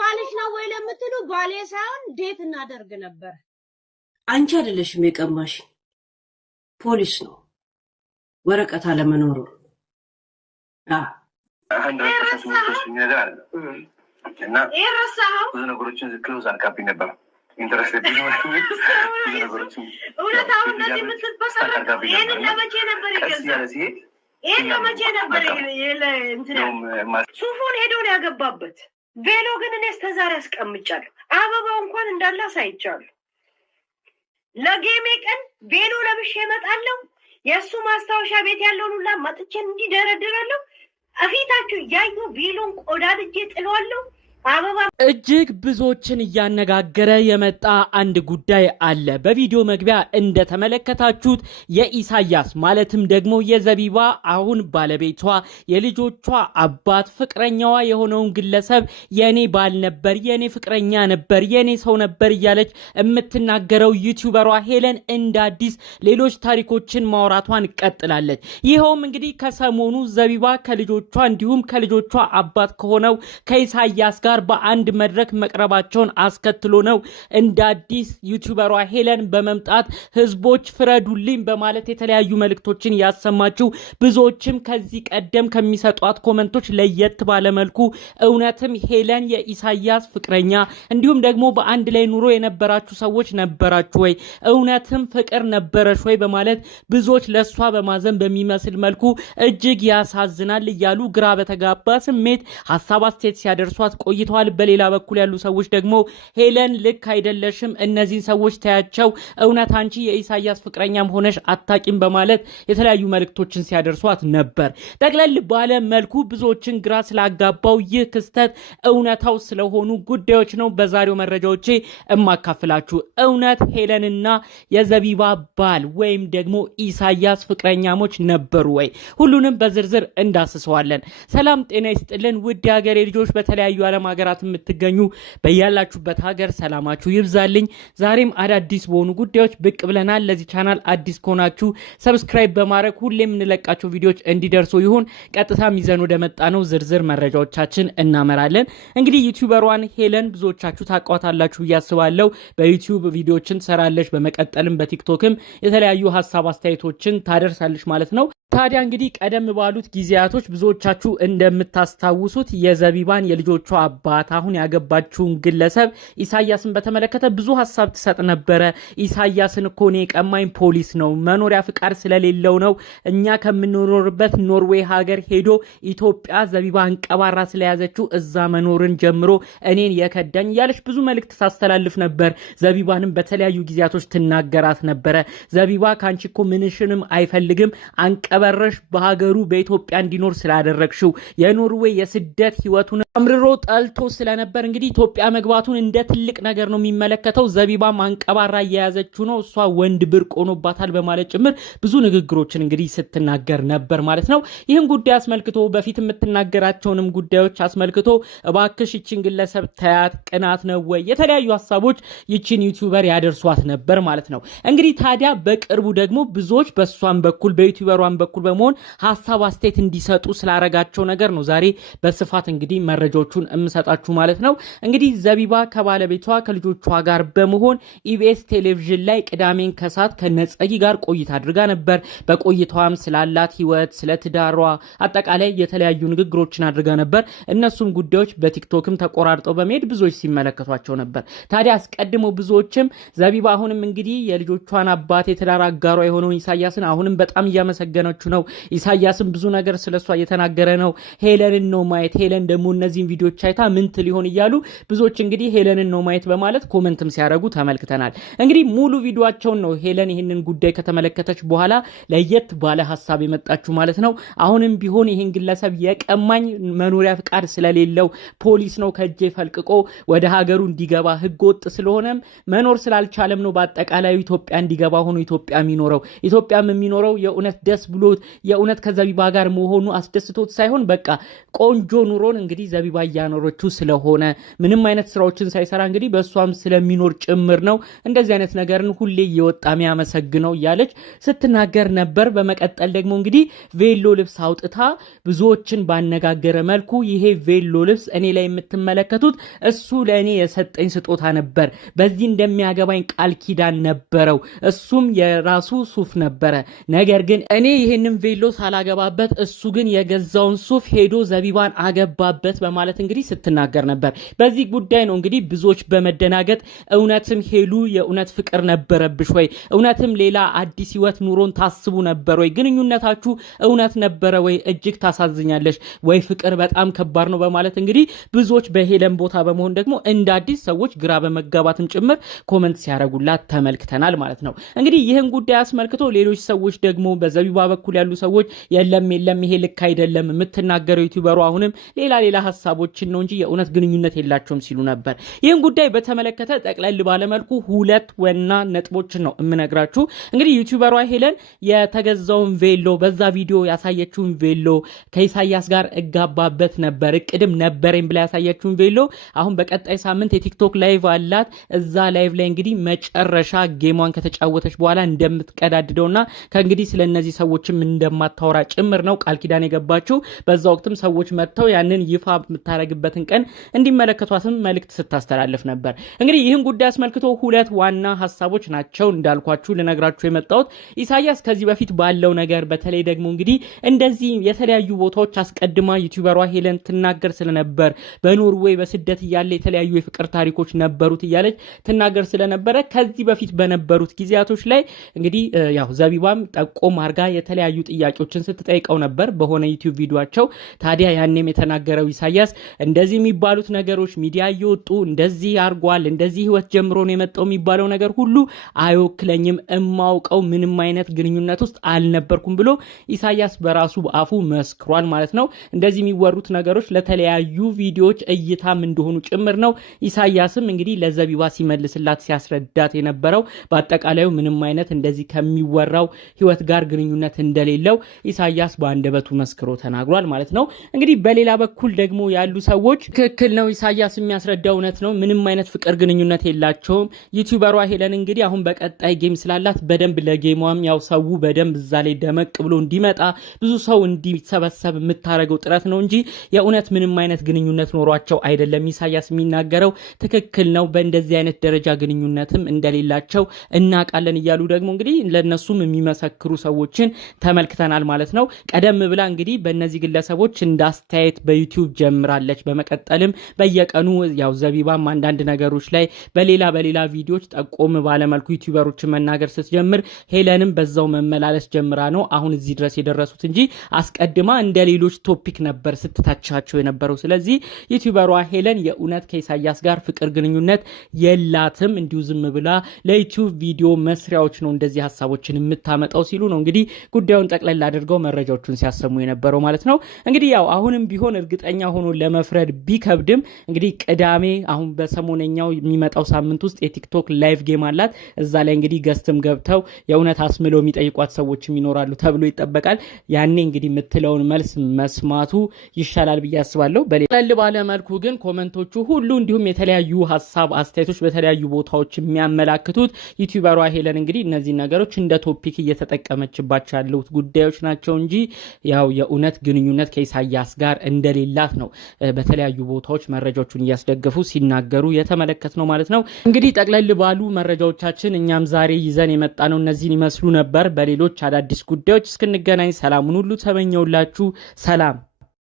ባልሽ ነው ወይ ለምትሉ ባሌ ሳይሆን ዴት እናደርግ ነበር። አንቺ አይደለሽም የቀማሽ ፖሊስ ነው ወረቀት አለመኖሩ። አንድ ብዙ ነገሮችን ክሎዝ አድርጋብኝ ነበር። ኢንተረስት ሱፉን ሄዶ ነው ያገባበት። ቬሎ ግን እኔ እስከዛሬ አስቀምጫለሁ። አበባው እንኳን እንዳለ አሳይቻለሁ። ለጌሜ ቀን ቬሎ ለብሼ እመጣለሁ። የእሱ ማስታወሻ ቤት ያለውን ሁላ መጥቼ እንዲደረድራለሁ። አፊታችሁ ያዩ ቬሎን ቆዳድጄ ጥለዋለሁ። እጅግ ብዙዎችን እያነጋገረ የመጣ አንድ ጉዳይ አለ። በቪዲዮ መግቢያ እንደተመለከታችሁት የኢሳያስ ማለትም ደግሞ የዘቢባ አሁን ባለቤቷ የልጆቿ አባት ፍቅረኛዋ የሆነውን ግለሰብ የኔ ባል ነበር፣ የኔ ፍቅረኛ ነበር፣ የኔ ሰው ነበር እያለች የምትናገረው ዩቲዩበሯ ሄለን እንደ አዲስ ሌሎች ታሪኮችን ማውራቷን ቀጥላለች። ይኸውም እንግዲህ ከሰሞኑ ዘቢባ ከልጆቿ እንዲሁም ከልጆቿ አባት ከሆነው ከኢሳያስ ጋር በአንድ መድረክ መቅረባቸውን አስከትሎ ነው እንደ አዲስ ዩቲዩበሯ ሄለን በመምጣት ህዝቦች ፍረዱልኝ በማለት የተለያዩ መልእክቶችን ያሰማችው። ብዙዎችም ከዚህ ቀደም ከሚሰጧት ኮሜንቶች ለየት ባለ መልኩ እውነትም ሄለን የኢሳያስ ፍቅረኛ እንዲሁም ደግሞ በአንድ ላይ ኑሮ የነበራችሁ ሰዎች ነበራችሁ ወይ፣ እውነትም ፍቅር ነበረሽ ወይ በማለት ብዙዎች ለሷ በማዘን በሚመስል መልኩ እጅግ ያሳዝናል እያሉ ግራ በተጋባ ስሜት ሐሳብ አስተያየት ሲያደርሷት ቆይተዋል። በሌላ በኩል ያሉ ሰዎች ደግሞ ሄለን ልክ አይደለሽም፣ እነዚህን ሰዎች ታያቸው፣ እውነት አንቺ የኢሳያስ ፍቅረኛም ሆነሽ አታቂም በማለት የተለያዩ መልእክቶችን ሲያደርሷት ነበር። ጠቅለል ባለ መልኩ ብዙዎችን ግራ ስላጋባው ይህ ክስተት እውነታው ስለሆኑ ጉዳዮች ነው በዛሬው መረጃዎቼ እማካፍላችሁ። እውነት ሄለንና የዘቢባ ባል ወይም ደግሞ ኢሳያስ ፍቅረኛሞች ነበሩ ወይ? ሁሉንም በዝርዝር እንዳስሰዋለን። ሰላም ጤና ይስጥልን ውድ ሀገሬ ልጆች፣ በተለያዩ ዓለም ሀገራት የምትገኙ በያላችሁበት ሀገር ሰላማችሁ ይብዛልኝ። ዛሬም አዳዲስ በሆኑ ጉዳዮች ብቅ ብለናል። ለዚህ ቻናል አዲስ ከሆናችሁ ሰብስክራይብ በማድረግ ሁሌም እንለቃቸው ቪዲዮዎች እንዲደርሱ ይሁን። ቀጥታ ይዘን ወደ መጣነው ዝርዝር መረጃዎቻችን እናመራለን። እንግዲህ ዩቲዩበሯን ሄለን ብዙዎቻችሁ ታውቋታላችሁ እያስባለሁ። በዩቲዩብ ቪዲዮዎችን ትሰራለች፣ በመቀጠልም በቲክቶክም የተለያዩ ሐሳብ አስተያየቶችን ታደርሳለች ማለት ነው። ታዲያ እንግዲህ ቀደም ባሉት ጊዜያቶች ብዙዎቻችሁ እንደምታስታውሱት የዘቢባን የልጆቿ አባት አሁን ያገባችውን ግለሰብ ኢሳያስን በተመለከተ ብዙ ሐሳብ ትሰጥ ነበረ። ኢሳያስን እኮ እኔ ቀማኝ ፖሊስ ነው፣ መኖሪያ ፍቃድ ስለሌለው ነው፣ እኛ ከምንኖርበት ኖርዌይ ሀገር ሄዶ ኢትዮጵያ ዘቢባ አንቀባራ ስለያዘችው እዛ መኖርን ጀምሮ እኔን የከዳኝ እያለች ብዙ መልእክት ታስተላልፍ ነበር። ዘቢባንም በተለያዩ ጊዜያቶች ትናገራት ነበረ። ዘቢባ ካንቺ እኮ ምንሽንም አይፈልግም፣ አንቀበረሽ በሀገሩ በኢትዮጵያ እንዲኖር ስላደረግሽው የኖርዌይ የስደት ህይወቱን አምርሮ ጠልቶ ስለነበር እንግዲህ ኢትዮጵያ መግባቱን እንደ ትልቅ ነገር ነው የሚመለከተው። ዘቢባ አንቀባራ እየያዘችው ነው፣ እሷ ወንድ ብርቅ ሆኖባታል በማለት ጭምር ብዙ ንግግሮችን እንግዲህ ስትናገር ነበር ማለት ነው። ይህን ጉዳይ አስመልክቶ በፊት የምትናገራቸውንም ጉዳዮች አስመልክቶ እባክሽ ይችን ግለሰብ ተያት፣ ቅናት ነው ወይ የተለያዩ ሐሳቦች ይችን ዩቲዩበር ያደርሷት ነበር ማለት ነው። እንግዲህ ታዲያ በቅርቡ ደግሞ ብዙዎች በሷን በኩል በዩቲዩበሯን በኩል በመሆን ሐሳብ አስተያየት እንዲሰጡ ስላረጋቸው ነገር ነው ዛሬ በስፋት እንግዲህ መረጃዎቹን እምሰጣችሁ ማለት ነው። እንግዲህ ዘቢባ ከባለቤቷ ከልጆቿ ጋር በመሆን ኢቢኤስ ቴሌቪዥን ላይ ቅዳሜን ከሰዓት ከነጸጊ ጋር ቆይታ አድርጋ ነበር። በቆይታዋም ስላላት ህይወት፣ ስለ ትዳሯ አጠቃላይ የተለያዩ ንግግሮችን አድርጋ ነበር። እነሱም ጉዳዮች በቲክቶክም ተቆራርጠው በመሄድ ብዙዎች ሲመለከቷቸው ነበር። ታዲያ አስቀድሞ ብዙዎችም ዘቢባ አሁንም እንግዲህ የልጆቿን አባት የትዳር አጋሯ የሆነውን ኢሳያስን አሁንም በጣም እያመሰገነችው ነው። ኢሳያስም ብዙ ነገር ስለሷ እየተናገረ ነው። ሄለንን ነው ማየት፣ ሄለን ደግሞ እነዚህን ቪዲዮዎች አይታ ምን ትል ይሆን እያሉ ብዙዎች እንግዲህ ሄለንን ነው ማየት በማለት ኮሜንትም ሲያደርጉ ተመልክተናል። እንግዲህ ሙሉ ቪዲዮአቸውን ነው ሄለን ይህንን ጉዳይ ከተመለከተች በኋላ ለየት ባለ ሐሳብ የመጣችው ማለት ነው። አሁንም ቢሆን ይህን ግለሰብ የቀማኝ መኖሪያ ፍቃድ ስለሌለው ፖሊስ ነው ከእጄ ፈልቅቆ ወደ ሀገሩ እንዲገባ ህገወጥ ስለሆነም መኖር ስላልቻለም ነው በአጠቃላይ ኢትዮጵያ እንዲገባ ሆኖ ኢትዮጵያ የሚኖረው። ኢትዮጵያም የሚኖረው የእውነት ደስ ብሎ ብሎት የእውነት ከዘቢባ ጋር መሆኑ አስደስቶት ሳይሆን በቃ ቆንጆ ኑሮን እንግዲህ ዘቢባ እያኖረችው ስለሆነ ምንም አይነት ስራዎችን ሳይሰራ እንግዲህ በእሷም ስለሚኖር ጭምር ነው እንደዚህ አይነት ነገርን ሁሌ እየወጣ የሚያመሰግነው እያለች ስትናገር ነበር። በመቀጠል ደግሞ እንግዲህ ቬሎ ልብስ አውጥታ ብዙዎችን ባነጋገረ መልኩ ይሄ ቬሎ ልብስ እኔ ላይ የምትመለከቱት እሱ ለእኔ የሰጠኝ ስጦታ ነበር፣ በዚህ እንደሚያገባኝ ቃል ኪዳን ነበረው፣ እሱም የራሱ ሱፍ ነበረ። ነገር ግን እኔ ይሄንን ቬሎ ሳላገባበት እሱ ግን የገዛውን ሱፍ ሄዶ ዘቢባን አገባበት በማለት እንግዲህ ስትናገር ነበር። በዚህ ጉዳይ ነው እንግዲህ ብዙዎች በመደናገጥ እውነትም ሄሉ የእውነት ፍቅር ነበረብሽ ወይ? እውነትም ሌላ አዲስ ህይወት ኑሮን ታስቡ ነበር ወይ? ግንኙነታችሁ እውነት ነበረ ወይ? እጅግ ታሳዝኛለሽ ወይ? ፍቅር በጣም ከባድ ነው በማለት እንግዲህ ብዙዎች በሄለን ቦታ በመሆን ደግሞ እንደ አዲስ ሰዎች ግራ በመጋባትም ጭምር ኮመንት ሲያረጉላት ተመልክተናል ማለት ነው። እንግዲህ ይህን ጉዳይ አስመልክቶ ሌሎች ሰዎች ደግሞ በዘቢባ በኩል ያሉ ሰዎች የለም ይሄ ልክ አይደለም የምትናገረው ዩቲዩበሩ አሁንም ሌላ ሀሳቦችን ነው እንጂ የእውነት ግንኙነት የላቸውም ሲሉ ነበር። ይህን ጉዳይ በተመለከተ ጠቅለል ባለመልኩ ሁለት ዋና ነጥቦችን ነው የምነግራችሁ። እንግዲህ ዩቲዩበሯ ሄለን የተገዛውን ቬሎ በዛ ቪዲዮ ያሳየችውን ቬሎ ከኢሳያስ ጋር እጋባበት ነበር እቅድም ነበረኝ ብላ ያሳየችውን ቬሎ አሁን በቀጣይ ሳምንት የቲክቶክ ላይቭ አላት። እዛ ላይቭ ላይ እንግዲህ መጨረሻ ጌሟን ከተጫወተች በኋላ እንደምትቀዳድደውና ከእንግዲህ ስለነዚህ ሰዎችም እንደማታወራ ጭምር ነው ቃል ኪዳን የገባችው። በዛ ወቅትም ሰዎች መጥተው ያንን ይፋ የምታረግበትን ቀን እንዲመለከቷትም መልእክት ስታስተላልፍ ነበር። እንግዲህ ይህን ጉዳይ አስመልክቶ ሁለት ዋና ሀሳቦች ናቸው እንዳልኳችሁ ልነግራችሁ የመጣሁት። ኢሳያስ ከዚህ በፊት ባለው ነገር በተለይ ደግሞ እንግዲህ እንደዚህ የተለያዩ ቦታዎች አስቀድማ ዩቲዩበሯ ሄለን ትናገር ስለነበር በኖርዌይ በስደት እያለ የተለያዩ የፍቅር ታሪኮች ነበሩት እያለች ትናገር ስለነበረ ከዚህ በፊት በነበሩት ጊዜያቶች ላይ እንግዲህ ያው ዘቢባም ጠቆም አርጋ የተለያዩ ጥያቄዎችን ስትጠይቀው ነበር በሆነ ዩቲዩብ ቪዲዮአቸው። ታዲያ ያኔም የተናገረው ኢሳያስ እንደዚህ የሚባሉት ነገሮች ሚዲያ እየወጡ እንደዚህ አርጓል እንደዚህ ህይወት ጀምሮ ነው የመጣው የሚባለው ነገር ሁሉ አይወክለኝም፣ እማውቀው ምንም አይነት ግንኙነት ውስጥ አልነበርኩም ብሎ ኢሳያስ በራሱ በአፉ መስክሯል ማለት ነው። እንደዚህ የሚወሩት ነገሮች ለተለያዩ ቪዲዮዎች እይታም እንደሆኑ ጭምር ነው ኢሳያስም እንግዲህ ለዘቢባ ሲመልስላት ሲያስረዳት የነበረው። በአጠቃላዩ ምንም አይነት እንደዚህ ከሚወራው ህይወት ጋር ግንኙነት እንደሌለው ኢሳያስ በአንደበቱ መስክሮ ተናግሯል ማለት ነው። እንግዲህ በሌላ በኩል ደግሞ ያሉ ሰዎች ትክክል ነው ኢሳያስ የሚያስረዳው እውነት ነው፣ ምንም አይነት ፍቅር ግንኙነት የላቸውም። ዩቲዩበሯ ሄለን እንግዲህ አሁን በቀጣይ ጌም ስላላት በደንብ ለጌሟም ያው ሰው በደንብ እዛ ላይ ደመቅ ብሎ እንዲመጣ ብዙ ሰው እንዲሰበሰብ የምታረገው ጥረት ነው እንጂ የእውነት ምንም አይነት ግንኙነት ኖሯቸው አይደለም። ኢሳያስ የሚናገረው ትክክል ነው፣ በእንደዚህ አይነት ደረጃ ግንኙነትም እንደሌላቸው እናውቃለን እያሉ ደግሞ እንግዲህ ለነሱም የሚመሰክሩ ሰዎችን ተመልክተናል ማለት ነው። ቀደም ብላ እንግዲህ በእነዚህ ግለሰቦች እንዳስተያየት በዩቲዩብ ጀምራለች። በመቀጠልም በየቀኑ ያው ዘቢባም አንዳንድ ነገሮች ላይ በሌላ ቪዲዮዎች ጠቆም ባለመልኩ ዩቲዩበሮችን መናገር ስትጀምር ሄለንም በዛው መመላለስ ጀምራ ነው አሁን እዚህ ድረስ የደረሱት እንጂ አስቀድማ እንደ ሌሎች ቶፒክ ነበር ስትታቻቸው የነበረው። ስለዚህ ዩቲዩበሯ ሄለን የእውነት ከኢሳያስ ጋር ፍቅር ግንኙነት የላትም፣ እንዲሁ ዝም ብላ ለዩቲዩብ ቪዲዮ መስሪያዎች ነው እንደዚህ ሀሳቦችን የምታመጣው ሲሉ ነው እንግዲህ ጉዳዩን ጠቅለል አድርገው መረጃዎቹን ሲያሰሙ የነበረው ማለት ነው። እንግዲህ ያው አሁንም ቢሆን እርግጠኛ ሆኖ ለመፍረድ ቢከብድም እንግዲህ ቅዳሜ አሁን በሰሞነኛው የሚመጣው ሳምንት ውስጥ የቲክቶክ ላይቭ ጌም አላት። እዛ ላይ እንግዲህ ገስትም ገብተው የእውነት አስምለው የሚጠይቋት ሰዎችም ይኖራሉ ተብሎ ይጠበቃል። ያኔ እንግዲህ የምትለውን መልስ መስማቱ ይሻላል ብዬ አስባለሁ። በሌላ ባለ መልኩ ግን ኮመንቶቹ ሁሉ እንዲሁም የተለያዩ ሀሳብ አስተያየቶች በተለያዩ ቦታዎች የሚያመላክቱት ዩቲዩበሯ ሄለን እንግዲህ እነዚህ ነገሮች እንደ ቶፒክ እየተጠቀመችባቸው ያሉት ጉዳዮች ናቸው እንጂ ያው የእውነት ግንኙነት ከኢሳያስ ጋር እንደሌላት ነው በተለያዩ ቦታዎች መረጃዎቹን እያስደገፉ ሲናገሩ የተመለከት ነው ማለት ነው። እንግዲህ ጠቅለል ባሉ መረጃዎቻችን እኛም ዛሬ ይዘን የመጣ ነው እነዚህን ይመስሉ ነበር። በሌሎች አዳዲስ ጉዳዮች እስክንገናኝ ሰላሙን ሁሉ ተመኘውላችሁ። ሰላም።